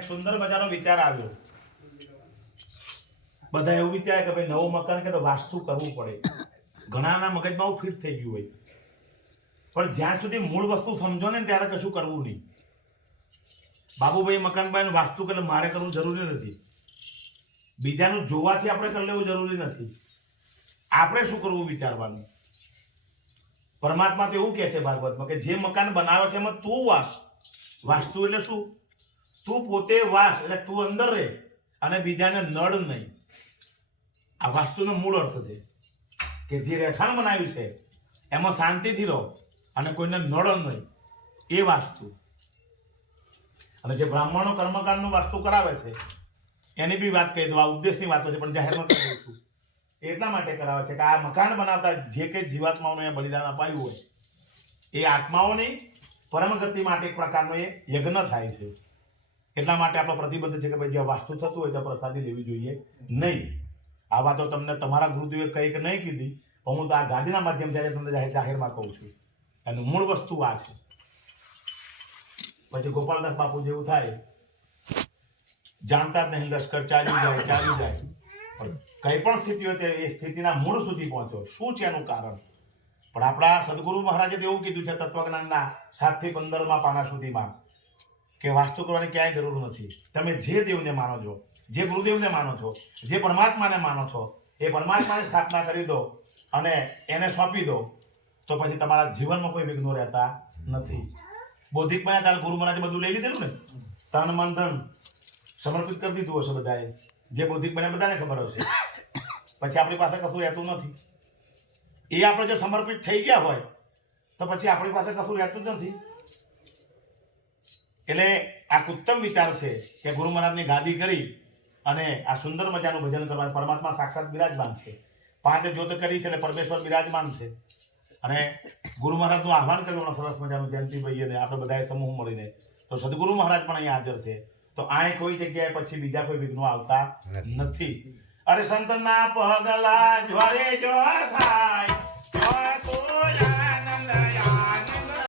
સુંદર મજાનો વિચાર આવ્યો. બધા એવું વિચારે કે ભાઈ નવું મકાન કે તો વાસ્તુ કરવું પડે. ઘણાના મગજમાં આવું ફિટ થઈ ગયું હોય. પણ જ્યાં સુધી મૂળ વસ્તુ સમજો ને ત્યારે કશું કરવું નહીં. બાબુભાઈ મકાનભાઈનું વાસ્તુ કરે મારે કરવું જરૂરી નથી. બીજાનું જોવાથી આપણે કરી લેવું જરૂરી નથી. આપણે શું કરવું વિચારવાનું? પરમાત્મા તો એવું કહે છે ભાગવતમાં કે જે મકાન બનાવે છે એમાં તું વાસ. વાસ્તુ એટલે શું? તું પોતે વાસ, એટલે તું અંદર રહે અને બીજાને નડ નહીં. આ વાસ્તુનો મૂળ અર્થ છે કે જે રહેઠાણ બનાવ્યું છે, એમાં શાંતિથી રહો અને કોઈને નળ નહીં. એ વાસ્તુ. અને જે બ્રાહ્મણો કર્મકાંડનું વાસ્તુ કરાવે છે, એની બી વાત કહી દઉં, આ ઉદ્દેશની વાતો છે, પણ જાહેરમાં કહી દઉં એટલા માટે કરાવે છે કે આ મકાન બનાવતા જે કંઈ જીવાત્માઓને બલિદાન અપાયું હોય, એ આત્માઓની પરમગતિ માટે એક પ્રકારનો એ યજ્ઞ થાય છે. એટલા માટે આપણો પ્રતિબંધ છે કે ભાઈ જે વાસ્તુ થતું હોય તો પ્રસાદી લેવી જોઈએ. નહીં. આ વાતો તમને તમારા ગુરુદેવે કંઈક નહીં કીધી, પણ હું તો આ ગાંધીના માધ્યમથી તમને જાહેરમાં કહું છું. એનું મૂળ વસ્તુ આ છે. પછી ગોપાલદાસ બાપુ જેવું થાય, જાણતા જ નહીં, લશ્કર ચાલી જાય ચાલી જાય. પણ કઈ પણ સ્થિતિ હોય એ સ્થિતિના મૂળ સુધી પહોંચો. શું છે એનું કારણ? પણ આપણા સદગુરુ મહારાજે એવું કીધું છે તત્વજ્ઞાનના સાતથી પંદરમાં પાના સુધીમાં. કે વાસ્તુ કરવાની ક્યાંય જરૂર નથી. તમે જે દેવને માનો છો, જે ગુરુદેવને માનો છો, જે પરમાત્માને માનો છો, એ પરમાત્માની સ્થાપના કરી દો અને એને સોંપી દો, તો પછી તમારા જીવનમાં કોઈ વિઘ્નો રહેતા નથી. બૌદ્ધિક બન્યા ત્યારે ગુરુ મહારાજે બધું લઈ લીધેલું ને? તન મન ધન સમર્પિત કરી દીધું હશે બધાએ. જે બૌદ્ધિક બન્યા બધાને ખબર હશે. પછી આપણી પાસે કશું રહેતું નથી. એ આપણે જો સમર્પિત થઈ ગયા હોય, તો પછી આપણી પાસે કશું રહેતું જ નથી. એટલે આ ઉત્તમ વિચાર છે કે ગુરુ મહારાજની ગાદી કરી અને આ સુંદર મજાનું ભજન કરવા પરમાત્મા સાક્ષાત બિરાજમાન છે. પાંચ જ્યોત કરી છે અને પરમેશ્વર બિરાજમાન છે. અને ગુરુ મહારાજનું આહવાન કર્યું સરસ મજાનું જયંતિભાઈ અને આપણે બધાએ સમૂહ મળીને. તો સદગુરુ મહારાજ પણ અહીંયા હાજર છે. તો આ કોઈ જગ્યાએ પછી બીજા કોઈ વિઘ્નો આવતા નથી. અરે સંતના પગલા જ્વારે જો